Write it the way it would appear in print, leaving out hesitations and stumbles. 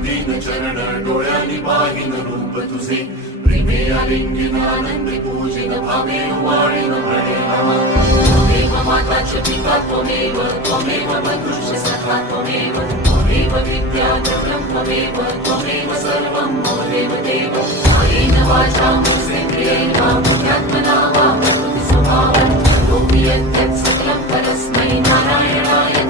दीन चरण डोळ्यांनी पाहिन रूप तुझे प्रेमे आलिंगन आनंदी पूजिन भावे वाळीन म्हणे नमः त्वमेव माताच पिता त्वमेव बंधुश्च सखा त्वमेव विद्याधरं त्वमेव सर्वं त्वमेव देव कायेन वाचा मनसेन्द्रियेण वा बुद्ध्यात्मना वा प्रकृतिस्वभावात् करोमि यत् सकलं परस्मै नारायणाय